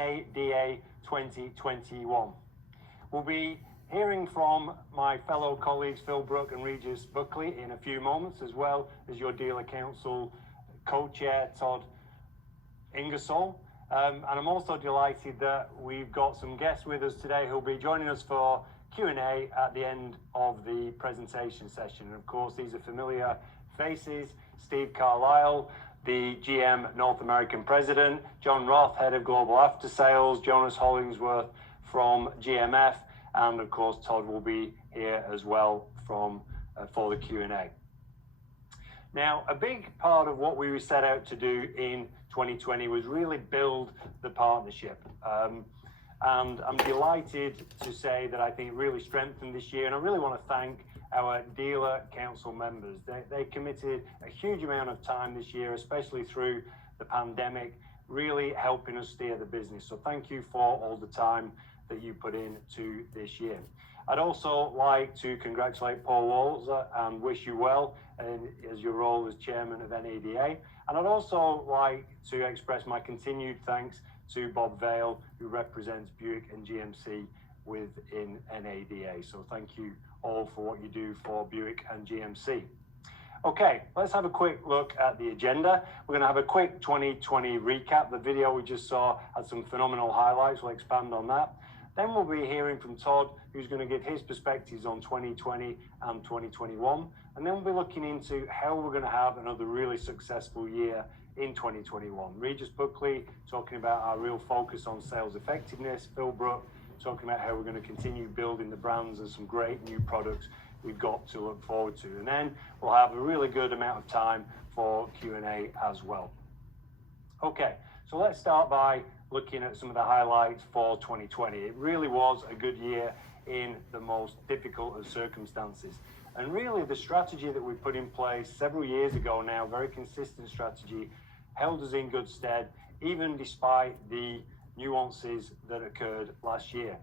NADA 2021. We'll be hearing from my fellow colleagues Phil Brook and Regis Buckley in a few moments, as well as your dealer council co-chair Todd Ingersoll. And I'm also delighted that we've got some guests with us today who'll be joining us for Q&A at the end of the presentation session. And of course, these are familiar faces: Steve Carlisle, the GM North American President; John Roth, Head of Global After Sales; Jonas Hollingsworth from GMF, and of course Todd will be here as well for the Q&A. Now, a big part of what we set out to do in 2020 was really build the partnership. And I'm delighted to say that I think it really strengthened this year, and I really want to thank our dealer council members. They committed a huge amount of time this year, especially through the pandemic, really helping us steer the business. So thank you for all the time that you put into this year. I'd also like to congratulate Paul Walzer and wish you well as your role as chairman of NADA. And I'd also like to express my continued thanks to Bob Vail, who represents Buick and GMC within NADA. So thank you all for what you do for Buick and GMC. Okay, let's have a quick look at the agenda. We're going to have a quick 2020 recap. The video we just saw had some phenomenal highlights. We'll expand on that. Then we'll be hearing from Todd, who's going to give his perspectives on 2020 and 2021. And then we'll be looking into how we're going to have another really successful year in 2021. Regis Buckley talking about our real focus on sales effectiveness. Phil Brook talking about how we're going to continue building the brands and some great new products we've got to look forward to. And then we'll have a really good amount of time for Q&A as well. Okay, so let's start by looking at some of the highlights for 2020. It really was a good year in the most difficult of circumstances. And really the strategy that we put in place several years ago now, very consistent strategy, held us in good stead, even despite the nuances that occurred last year.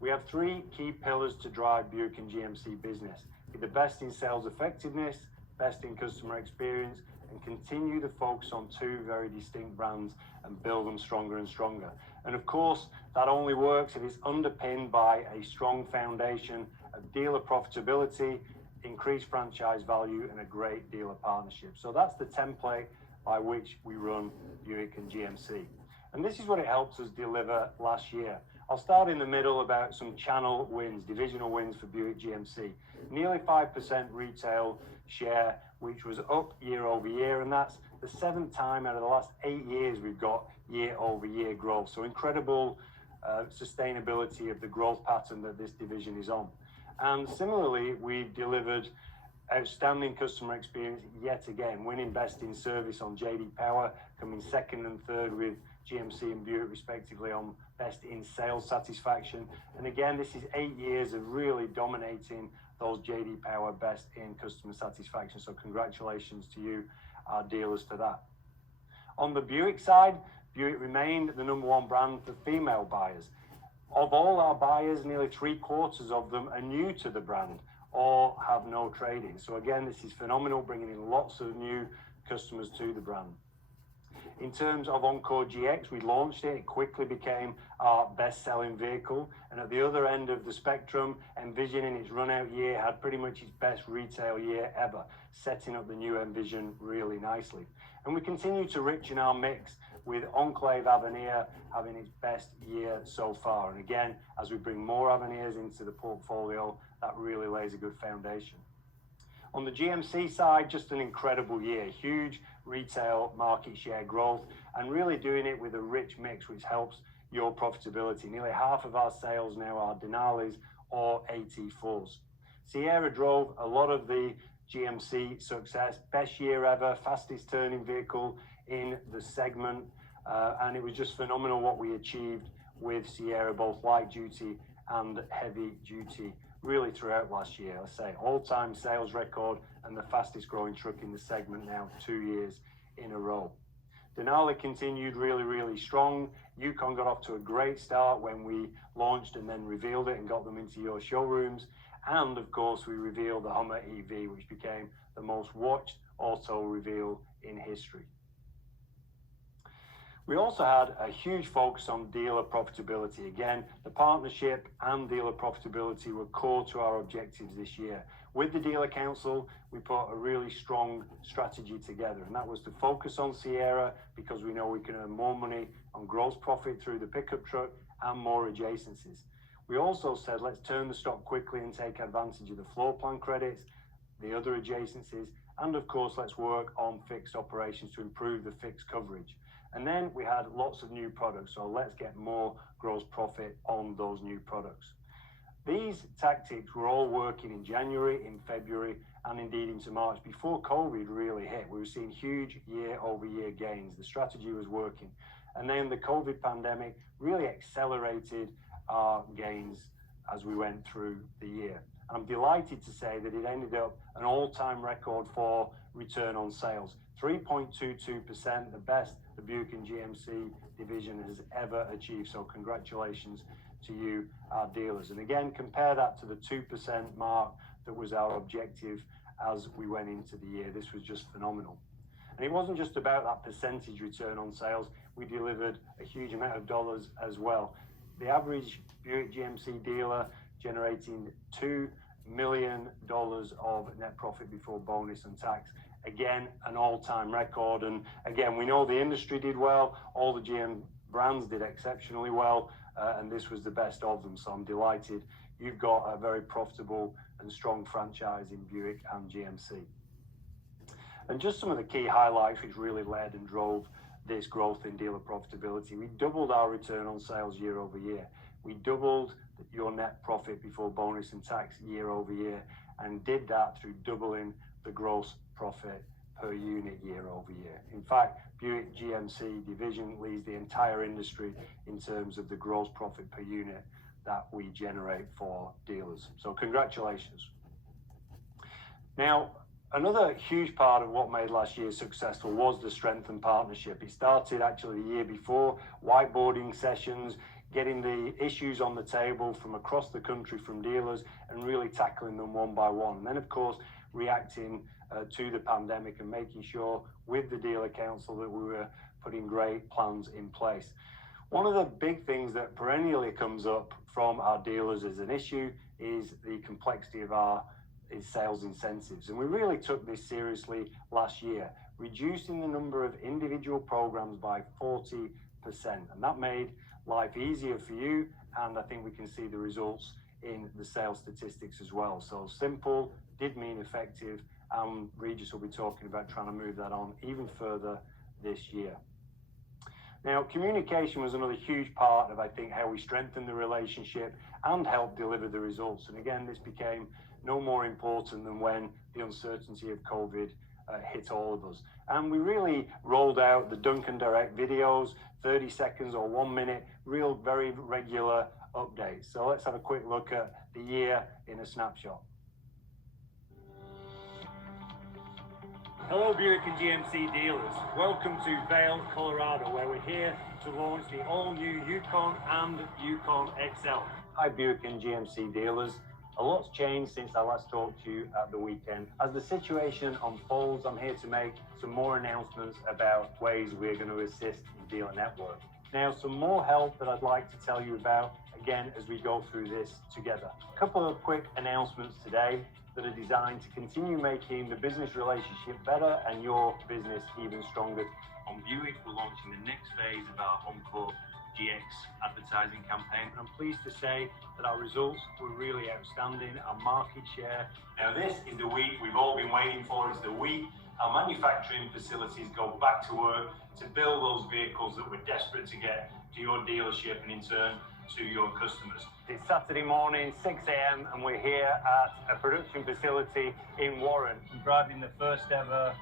We have three key pillars to drive Buick and GMC business: be the best in sales effectiveness, best in customer experience, and continue to focus on two very distinct brands and build them stronger and stronger. And of course, that only works if it's underpinned by a strong foundation of dealer profitability, increased franchise value, and a great dealer partnership. So that's the template by which we run Buick and GMC. And this is what it helped us deliver last year. I'll start in the middle about some channel wins, divisional wins for Buick GMC. Nearly 5% retail share, which was up year over year, and that's the seventh time out of the last 8 years we've got year over year growth. So incredible sustainability of the growth pattern that this division is on. And similarly, we've delivered outstanding customer experience yet again, winning best in service on JD Power, coming second and third with GMC and Buick respectively on best in sales satisfaction. And again, this is 8 years of really dominating those JD Power best in customer satisfaction. So congratulations to you, our dealers, for that. On the Buick side, Buick remained the #1 brand for female buyers. Of all our buyers, nearly 3/4 of them are new to the brand or have no trade-in. So again, this is phenomenal, bringing in lots of new customers to the brand. In terms of Encore GX, we launched it. It quickly became our best-selling vehicle. And at the other end of the spectrum, Envision in its run-out year had pretty much its best retail year ever, setting up the new Envision really nicely. And we continue to richen our mix with Enclave Avenir having its best year so far. And again, as we bring more Avenires into the portfolio, that really lays a good foundation. On the GMC side, just an incredible year, huge retail market share growth, and really doing it with a rich mix, which helps your profitability. Nearly half of our sales now are Denalis or AT4s. Sierra drove a lot of the GMC success, best year ever, fastest turning vehicle in the segment, and it was just phenomenal what we achieved with Sierra, both light duty and heavy duty, really throughout last year. Let's say all-time sales record and the fastest growing truck in the segment now 2 years in a row. Denali continued really strong. Yukon got off to a great start when we launched and then revealed it and got them into your showrooms. And of course, we revealed the Hummer EV, which became the most watched auto reveal in history. We also had a huge focus on dealer profitability. Again, the partnership and dealer profitability were core to our objectives this year. With the dealer council, we put a really strong strategy together, and that was to focus on Sierra because we know we can earn more money on gross profit through the pickup truck and more adjacencies. We also said, let's turn the stock quickly and take advantage of the floor plan credits, the other adjacencies, and of course, let's work on fixed operations to improve the fixed coverage. And then we had lots of new products, so let's get more gross profit on those new products. These tactics were all working in January, in February, and indeed into March before COVID really hit. We were seeing huge year-over-year gains. The strategy was working. And then the COVID pandemic really accelerated our gains as we went through the year. And I'm delighted to say that it ended up an all-time record for return on sales. 3.22%, the best the Buick and GMC division has ever achieved. So congratulations to you, our dealers. And again, compare that to the 2% mark that was our objective as we went into the year. This was just phenomenal. And it wasn't just about that percentage return on sales. We delivered a huge amount of dollars as well. The average Buick GMC dealer generating $2 million of net profit before bonus and tax. Again, an all-time record. And again, we know the industry did well. All the GM brands did exceptionally well. And this was the best of them. So I'm delighted you've got a very profitable and strong franchise in Buick and GMC. And just some of the key highlights which really led and drove this growth in dealer profitability. We doubled our return on sales year over year. We doubled your net profit before bonus and tax year over year, and did that through doubling the gross profit per unit year over year. In fact, Buick GMC division leads the entire industry in terms of the gross profit per unit that we generate for dealers. So congratulations. Now, another huge part of what made last year successful was the strengthened partnership. It started actually the year before, whiteboarding sessions, getting the issues on the table from across the country from dealers and really tackling them one by one. And then, of course, reacting to the pandemic and making sure with the dealer council that we were putting great plans in place. One of the big things that perennially comes up from our dealers as an issue is the complexity of our sales incentives. And we really took this seriously last year, reducing the number of individual programs by 40%. And that made life easier for you. And I think we can see the results in the sales statistics as well. So simple did mean effective. Regis will be talking about trying to move that on even further this year. Now, communication was another huge part of, I think, how we strengthened the relationship and helped deliver the results. And again, this became no more important than when the uncertainty of COVID hit all of us. And we really rolled out the Duncan Direct videos, 30 seconds or 1 minute, real very regular updates. So let's have a quick look at the year in a snapshot. Hello Buick and GMC dealers. Welcome to Vail, Colorado, where we're here to launch the all-new Yukon and Yukon XL. Hi Buick and GMC dealers. A lot's changed since I last talked to you at the weekend. As the situation unfolds, I'm here to make some more announcements about ways we're going to assist the dealer network. Now, some more help that I'd like to tell you about, again, as we go through this together. A couple of quick announcements today that are designed to continue making the business relationship better and your business even stronger. On Buick, we're launching the next phase of our Encore GX advertising campaign. And I'm pleased to say that our results were really outstanding. Our market share. Now this is the week we've all been waiting for. It's the week our manufacturing facilities go back to work to build those vehicles that we're desperate to get to your dealership and in turn to your customers. It's Saturday morning, 6 a.m. and we're here at a production facility in Warren, driving the first ever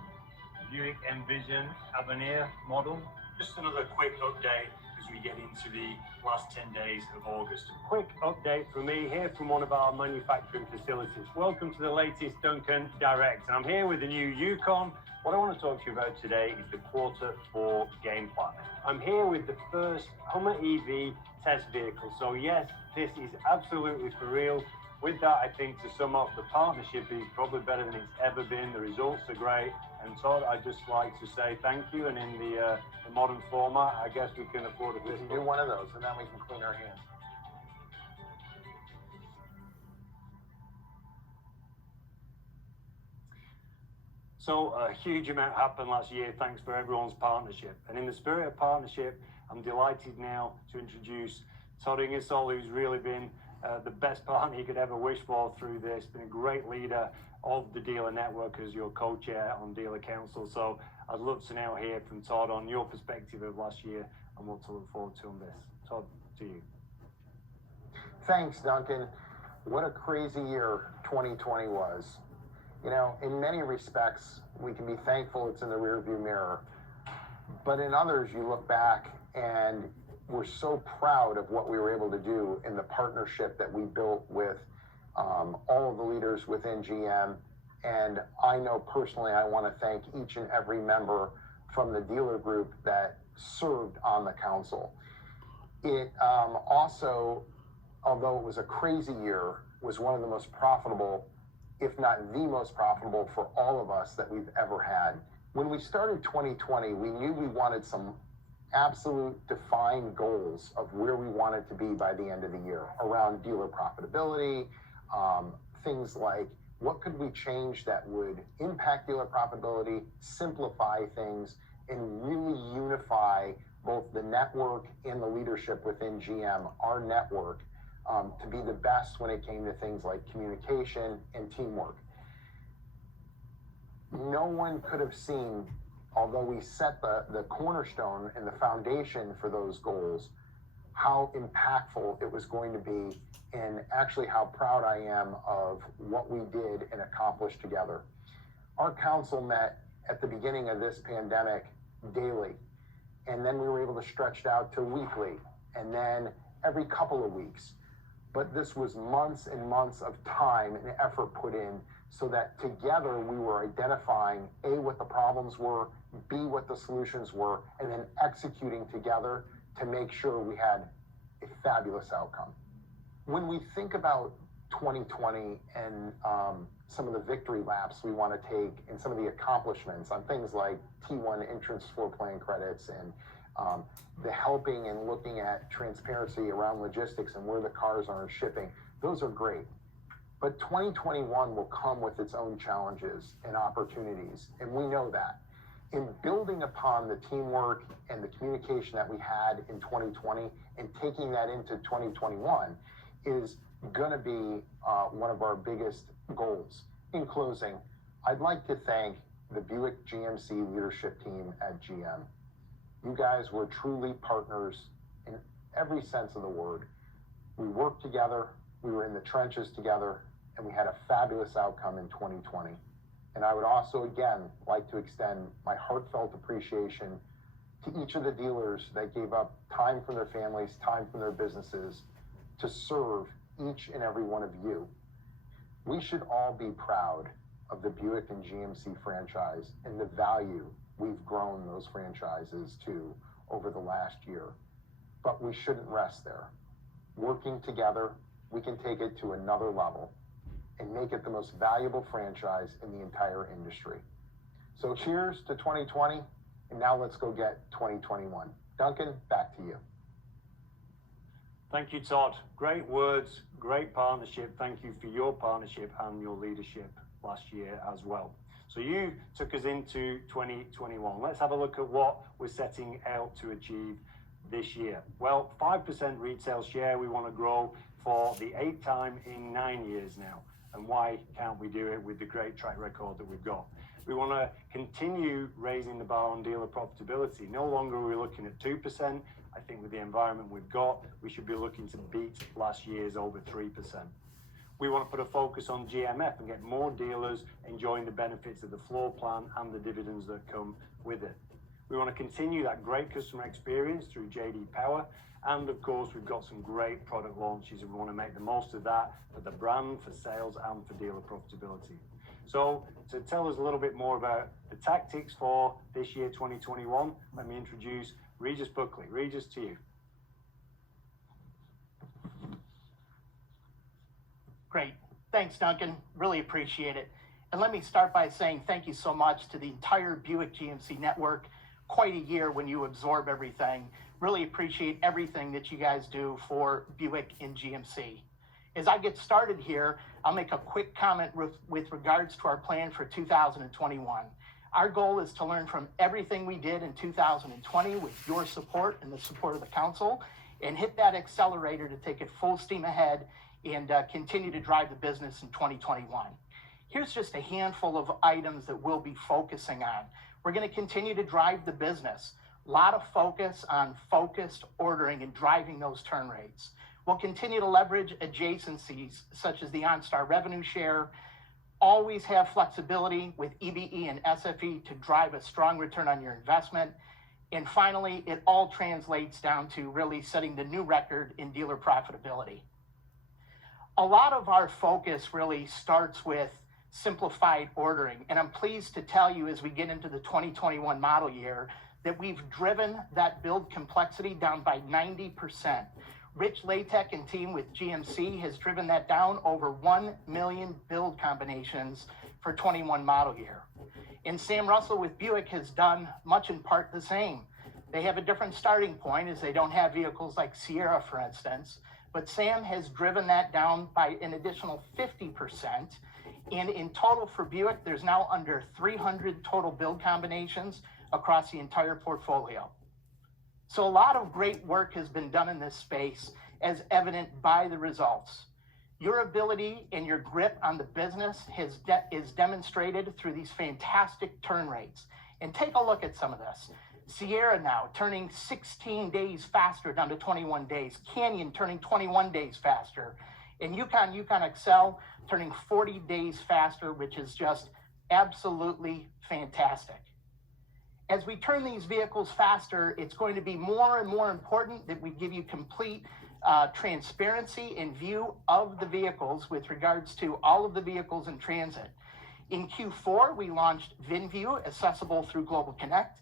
Buick Envision Avenir model. Just another quick update as we get into the last 10 days of August. Quick update from me here from one of our manufacturing facilities. Welcome to the latest Duncan Direct. And I'm here with the new Yukon. What I want to talk to you about today is the Q4 game plan. I'm here with the first Hummer EV test vehicle. So yes, this is absolutely for real. With that, I think to sum up, the partnership is probably better than it's ever been. The results are great. And Todd, I'd just like to say thank you. And in the modern format, I guess we can afford a We can do one of those, and then we can clean our hands. So a huge amount happened last year, thanks for everyone's partnership. And in the spirit of partnership, I'm delighted now to introduce Todd Ingersoll, who's really been the best partner you could ever wish for through this, been a great leader of the dealer network as your co-chair on Dealer Council. So I'd love to now hear from Todd on your perspective of last year and what to look forward to on this. Todd, to you. Thanks, Duncan. What a crazy year 2020 was. You know, in many respects, we can be thankful it's in the rearview mirror. But in others, you look back and we're so proud of what we were able to do in the partnership that we built with all of the leaders within GM. And I know personally, I want to thank each and every member from the dealer group that served on the council. It also, although it was a crazy year, was one of the most profitable, if not the most profitable for all of us that we've ever had. When we started 2020, we knew we wanted some absolute defined goals of where we wanted to be by the end of the year around dealer profitability, things like what could we change that would impact dealer profitability, simplify things, and really unify both the network and the leadership within GM, our network, to be the best when it came to things like communication and teamwork. No one could have seen, although we set the cornerstone and the foundation for those goals, how impactful it was going to be, and actually how proud I am of what we did and accomplished together. Our council met at the beginning of this pandemic daily, and then we were able to stretch it out to weekly, and then every couple of weeks. But this was months and months of time and effort put in so that together we were identifying A, what the problems were, B, what the solutions were, and then executing together to make sure we had a fabulous outcome. When we think about 2020 and some of the victory laps we want to take and some of the accomplishments on things like T1 entrance floor plan credits and the helping and looking at transparency around logistics and where the cars are shipping, those are great. But 2021 will come with its own challenges and opportunities, and we know that. In building upon the teamwork and the communication that we had in 2020 and taking that into 2021 is going to be one of our biggest goals. In closing, I'd like to thank the Buick GMC leadership team at GM. You guys were truly partners in every sense of the word. We worked together, we were in the trenches together, and we had a fabulous outcome in 2020. And I would also, again, like to extend my heartfelt appreciation to each of the dealers that gave up time from their families, time from their businesses to serve each and every one of you. We should all be proud of the Buick and GMC franchise and the value we've grown those franchises to over the last year. But we shouldn't rest there. Working together, we can take it to another level and make it the most valuable franchise in the entire industry. So cheers to 2020, and now let's go get 2021. Duncan, back to you. Thank you, Todd. Great words, great partnership. Thank you for your partnership and your leadership last year as well. So you took us into 2021. Let's have a look at what we're setting out to achieve this year. Well, 5% retail share we want to grow for the 8th time in 9 years now. And why can't we do it with the great track record that we've got? We want to continue raising the bar on dealer profitability. No longer are we looking at 2%. I think with the environment we've got, we should be looking to beat last year's over 3%. We want to put a focus on GMF and get more dealers enjoying the benefits of the floor plan and the dividends that come with it. We want to continue that great customer experience through JD Power. And of course, we've got some great product launches and we want to make the most of that for the brand, for sales, and for dealer profitability. So to tell us a little bit more about the tactics for this year, 2021, let me introduce Regis Buckley. Regis, to you. Great. Thanks, Duncan. Really appreciate it. And let me start by saying thank you so much to the entire Buick GMC network. Quite a year when you absorb everything. Really appreciate everything that you guys do for Buick and GMC. As I get started here, I'll make a quick comment with regards to our plan for 2021. Our goal is to learn from everything we did in 2020 with your support and the support of the council, and hit that accelerator to take it full steam ahead and continue to drive the business in 2021. Here's just a handful of items that we'll be focusing on. We're going to continue to drive the business. A lot of focus on focused ordering and driving those turn rates. We'll continue to leverage adjacencies such as the OnStar revenue share. Always have flexibility with EBE and SFE to drive a strong return on your investment. And finally, it all translates down to really setting the new record in dealer profitability. A lot of our focus really starts with simplified ordering. And I'm pleased to tell you as we get into the 2021 model year that we've driven that build complexity down by 90%. Rich Latek and team with GMC has driven that down over 1 million build combinations for 21 model year. And Sam Russell with Buick has done much in part the same. They have a different starting point as they don't have vehicles like Sierra, for instance, but Sam has driven that down by an additional 50%. And in total for Buick, there's now under 300 total build combinations across the entire portfolio. So a lot of great work has been done in this space as evident by the results. Your ability and your grip on the business is demonstrated through these fantastic turn rates. And take a look at some of this. Sierra now turning 16 days faster down to 21 days. Canyon turning 21 days faster. And Yukon XL turning 40 days faster, which is just absolutely fantastic. As we turn these vehicles faster, it's going to be more and more important that we give you complete transparency and view of the vehicles with regards to all of the vehicles in transit. In Q4, we launched VinView, accessible through Global Connect.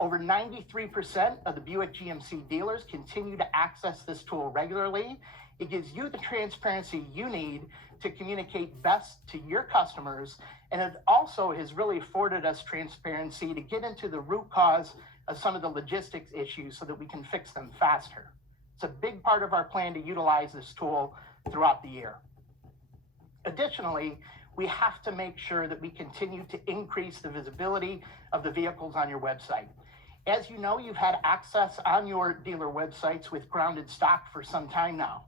Over 93% of the Buick GMC dealers continue to access this tool regularly. It gives you the transparency you need to communicate best to your customers, and it also has really afforded us transparency to get into the root cause of some of the logistics issues so that we can fix them faster. It's a big part of our plan to utilize this tool throughout the year. Additionally, we have to make sure that we continue to increase the visibility of the vehicles on your website. As you know, you've had access on your dealer websites with grounded stock for some time now.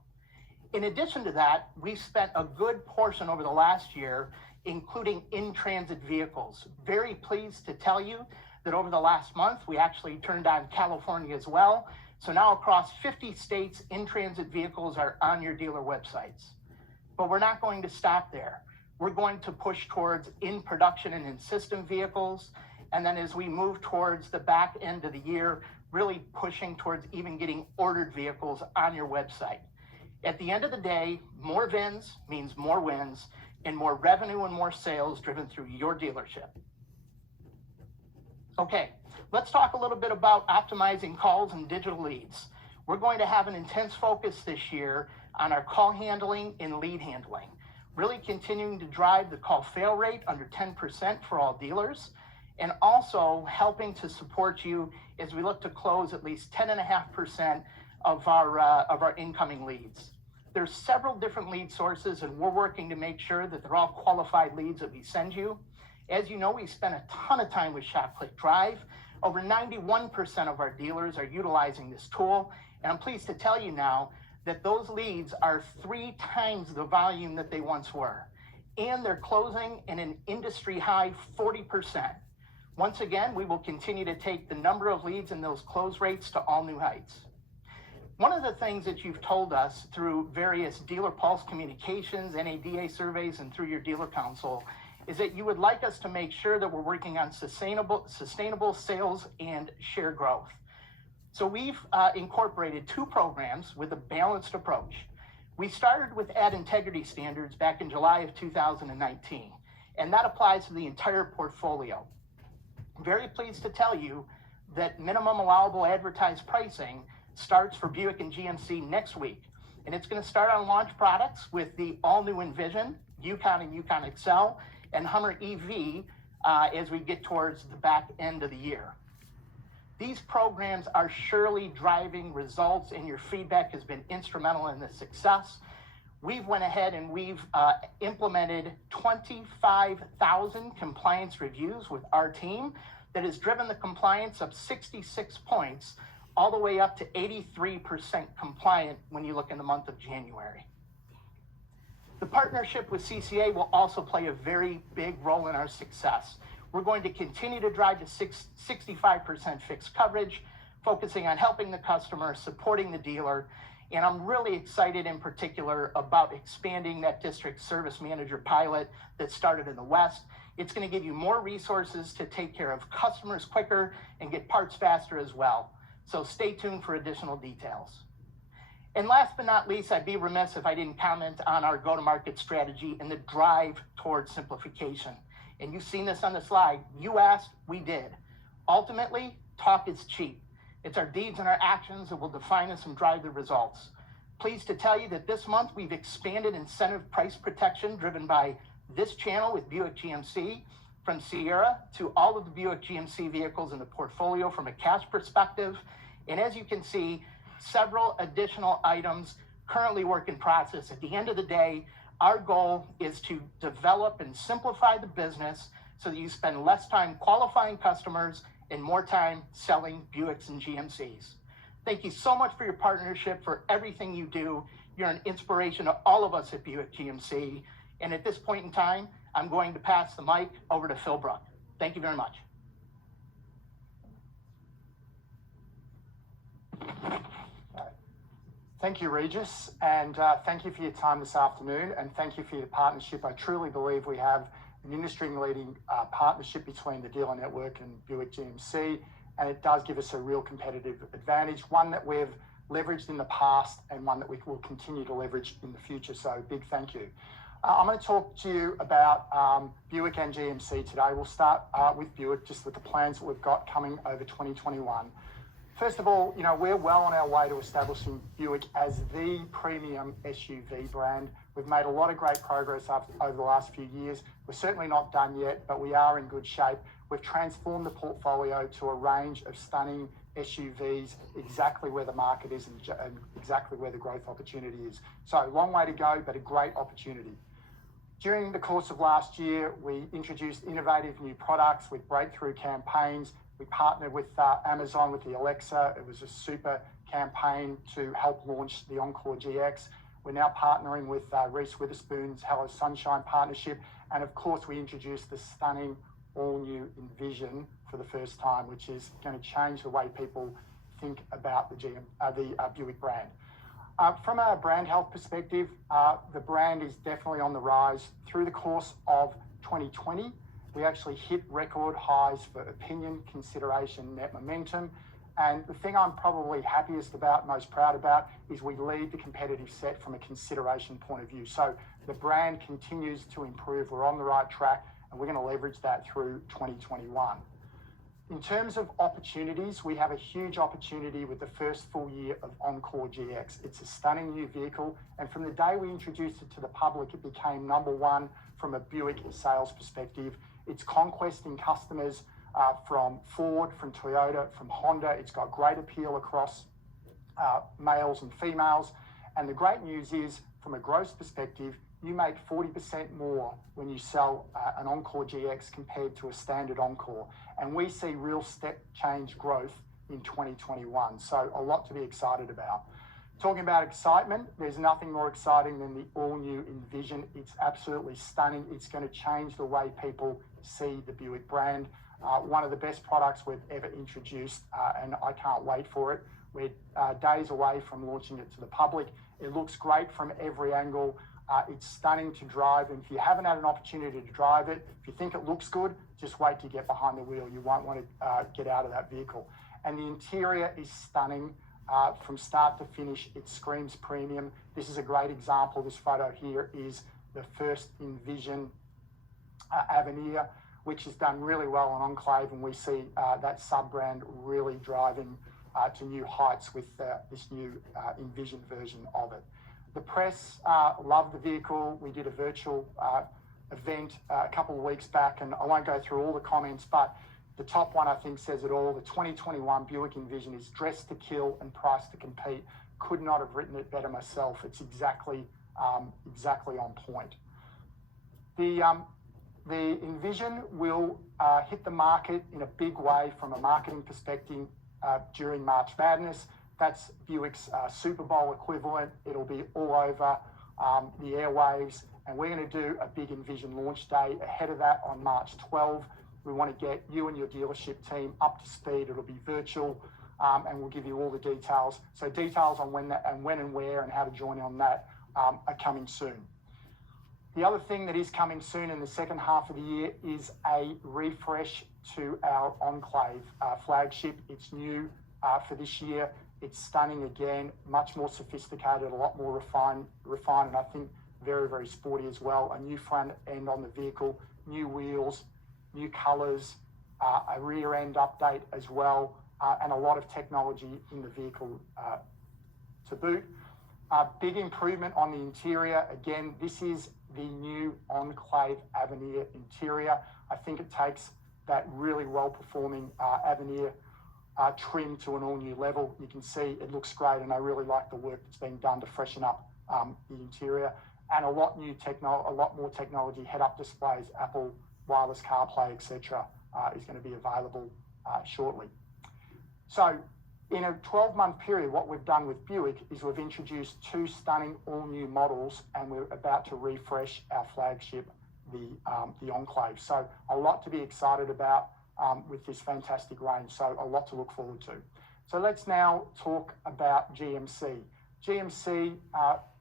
In addition to that, we've spent a good portion over the last year, including in-transit vehicles. Very pleased to tell you that over the last month, we actually turned on California as well. So now across 50 states, in-transit vehicles are on your dealer websites. But we're not going to stop there. We're going to push towards in-production and in-system vehicles. And then as we move towards the back end of the year, really pushing towards even getting ordered vehicles on your website. At the end of the day, more VINs means more wins and more revenue and more sales driven through your dealership. Okay, let's talk a little bit about optimizing calls and digital leads. We're going to have an intense focus this year on our call handling and lead handling, really continuing to drive the call fail rate under 10% for all dealers, and also helping to support you as we look to close at least 10.5% of our incoming leads. There's several different lead sources, and we're working to make sure that they're all qualified leads that we send you. As you know, we spent a ton of time with Shop Click Drive. Over 91% of our dealers are utilizing this tool, and I'm pleased to tell you now that those leads are 3 times the volume that they once were, and they're closing in an industry high 40%. Once again, we will continue to take the number of leads and those close rates to all new heights. One of the things that you've told us through various dealer pulse communications, NADA surveys, and through your dealer council is that you would like us to make sure that we're working on sustainable sales and share growth. So we've incorporated 2 programs with a balanced approach. We started with ad integrity standards back in July of 2019, and that applies to the entire portfolio. I'm very pleased to tell you that minimum allowable advertised pricing starts for Buick and GMC next week. And it's going to start on launch products with the all-new Envision, Yukon and Yukon XL, and Hummer EV as we get towards the back end of the year. These programs are surely driving results, and your feedback has been instrumental in the success. We've went ahead and we've implemented 25,000 compliance reviews with our team that has driven the compliance up 66 points, all the way up to 83% compliant when you look in the month of January. The partnership with CCA will also play a very big role in our success. We're going to continue to drive to 65% fixed coverage, focusing on helping the customer, supporting the dealer, and I'm really excited in particular about expanding that district service manager pilot that started in the West. It's going to give you more resources to take care of customers quicker and get parts faster as well. So stay tuned for additional details. And last but not least, I'd be remiss if I didn't comment on our go-to-market strategy and the drive towards simplification. And you've seen this on the slide. You asked, we did. Ultimately, talk is cheap. It's our deeds and our actions that will define us and drive the results. Pleased to tell you that this month we've expanded incentive price protection driven by this channel with Buick GMC, from Sierra to all of the Buick GMC vehicles in the portfolio from a cash perspective. And as you can see, several additional items currently work in process. At the end of the day, our goal is to develop and simplify the business so that you spend less time qualifying customers and more time selling Buicks and GMCs. Thank you so much for your partnership, for everything you do. You're an inspiration to all of us at Buick GMC. And at this point in time, I'm going to pass the mic over to Phil Brook. Thank you very much. Thank you, Regis, and thank you for your time this afternoon, and thank you for your partnership. I truly believe we have an industry-leading partnership between the dealer network and Buick GMC, and it does give us a real competitive advantage, one that we've leveraged in the past and one that we will continue to leverage in the future, so big thank you. I'm going to talk to you about Buick and GMC today. We'll start with Buick, just with the plans that we've got coming over 2021. First of all, we're well on our way to establishing Buick as the premium SUV brand. We've made a lot of great progress over the last few years. We're certainly not done yet, but we are in good shape. We've transformed the portfolio to a range of stunning SUVs, exactly where the market is and exactly where the growth opportunity is. So long way to go, but a great opportunity. During the course of last year, we introduced innovative new products with breakthrough campaigns. We partnered with Amazon with the Alexa. It was a super campaign to help launch the Encore GX. We're now partnering with Reese Witherspoon's Hello Sunshine partnership. And of course, we introduced the stunning all-new Envision for the first time, which is going to change the way people think about the Buick brand. From a brand health perspective, the brand is definitely on the rise. Through the course of 2020, we actually hit record highs for opinion, consideration, net momentum. And the thing I'm probably happiest about, most proud about, is we lead the competitive set from a consideration point of view. So the brand continues to improve. We're on the right track, and we're going to leverage that through 2021. In terms of opportunities, we have a huge opportunity with the first full year of Encore GX. It's a stunning new vehicle, and from the day we introduced it to the public, it became number one from a Buick sales perspective. It's conquesting customers from Ford, from Toyota, from Honda. It's got great appeal across males and females. And the great news is, from a gross perspective, you make 40% more when you sell an Encore GX compared to a standard Encore. And we see real step change growth in 2021. So a lot to be excited about. Talking about excitement, there's nothing more exciting than the all-new Envision. It's absolutely stunning. It's going to change the way people see the Buick brand. One of the best products we've ever introduced, and I can't wait for it. We're days away from launching it to the public. It looks great from every angle. It's stunning to drive, and if you haven't had an opportunity to drive it, if you think it looks good, just wait to get behind the wheel. You won't want to get out of that vehicle. And the interior is stunning. From start to finish, it screams premium. This is a great example. This photo here is the first Envision Avenir, which has done really well on Enclave, and we see that sub-brand really driving to new heights with this new Envision version of it. The press loved the vehicle. We did a virtual event a couple of weeks back, and I won't go through all the comments, but the top one I think says it all. The 2021 Buick Envision is dressed to kill and priced to compete. Could not have written it better myself. It's exactly on point. The Envision will hit the market in a big way from a marketing perspective during March Madness. That's Buick's Super Bowl equivalent. It'll be all over the airwaves, and we're going to do a big Envision launch day ahead of that on March 12. We want to get you and your dealership team up to speed. It'll be virtual, and we'll give you all the details. So details on when and where and how to join on that are coming soon. The other thing that is coming soon in the second half of the year is a refresh to our Enclave flagship. It's new for this year. It's stunning again, much more sophisticated, a lot more refined, and I think very, very sporty as well. A new front end on the vehicle, new wheels, new colours, a rear end update as well, and a lot of technology in the vehicle to boot. Big improvement on the interior. Again, this is the new Enclave Avenir interior. I think it takes that really well-performing Avenir trim to an all-new level. You can see it looks great, and I really like the work that's being done to freshen up the interior. And a lot more technology, head-up displays, Apple wireless CarPlay, etc., is going to be available shortly. So, in a 12-month period, what we've done with Buick is we've introduced 2 stunning all-new models, and we're about to refresh our flagship, the Enclave. So, a lot to be excited about with this fantastic range. So, a lot to look forward to. So, let's now talk about GMC. GMC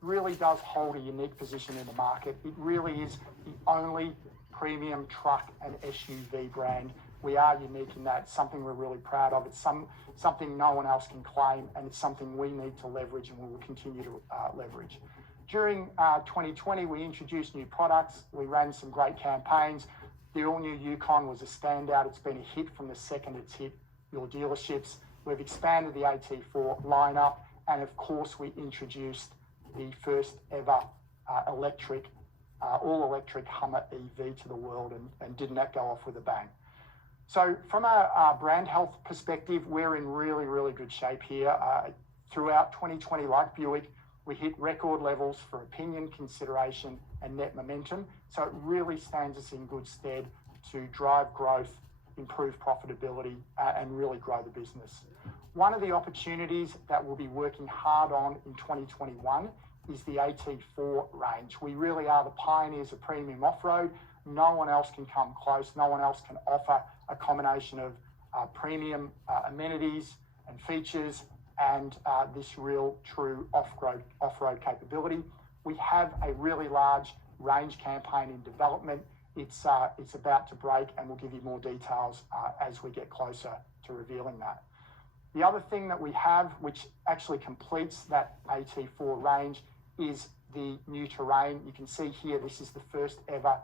really does hold a unique position in the market. It really is the only premium truck and SUV brand. We are unique in that. It's something we're really proud of. It's something no one else can claim, and it's something we need to leverage, and we will continue to leverage. During 2020, we introduced new products. We ran some great campaigns. The all-new Yukon was a standout. It's been a hit from the second it's hit your dealerships. We've expanded the AT4 lineup, and of course, we introduced the first ever all-electric Hummer EV to the world, and didn't that go off with a bang? So from a brand health perspective, we're in really, really good shape here. Throughout 2020, like Buick, we hit record levels for opinion, consideration, and net momentum. So it really stands us in good stead to drive growth, improve profitability, and really grow the business. One of the opportunities that we'll be working hard on in 2021 is the AT4 range. We really are the pioneers of premium off-road. No one else can come close. No one else can offer a combination of premium amenities and features and this real true off-road capability. We have a really large range campaign in development. It's about to break, and we'll give you more details as we get closer to revealing that. The other thing that we have, which actually completes that AT4 range, is the new Terrain. You can see here, this is the first ever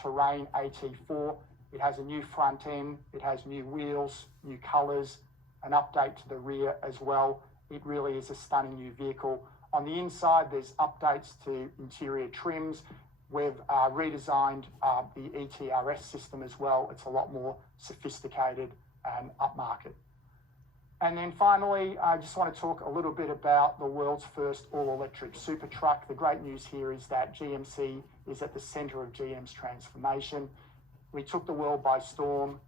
Terrain AT4. It has a new front end, it has new wheels, new colours, an update to the rear as well. It really is a stunning new vehicle. On the inside, there's updates to interior trims. We've redesigned the ETRS system as well. It's a lot more sophisticated and upmarket. And then finally, I just want to talk a little bit about the world's first all-electric super truck. The great news here is that GMC is at the center of GM's transformation. We took the world by storm.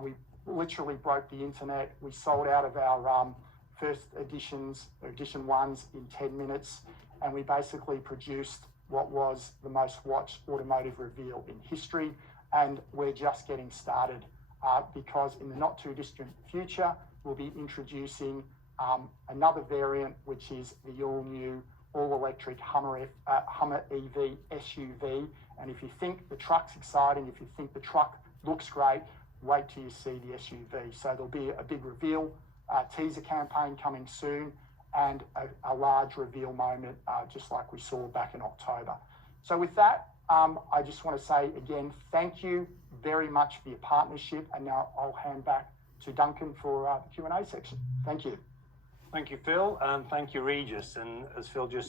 We literally broke the internet. We sold out of our first edition ones in 10 minutes, and we basically produced what was the most watched automotive reveal in history. And we're just getting started because in the not too distant future, we'll be introducing another variant, which is the all-new all-electric Hummer EV SUV. And if you think the truck's exciting, if you think the truck looks great, wait till you see the SUV. So there'll be a big reveal, teaser campaign coming soon, and a large reveal moment, just like we saw back in October. So with that, I just want to say again, thank you very much for your partnership. And now I'll hand back to Duncan for the Q&A section. Thank you. Thank you, Phil, and thank you, Regis. And as Phil just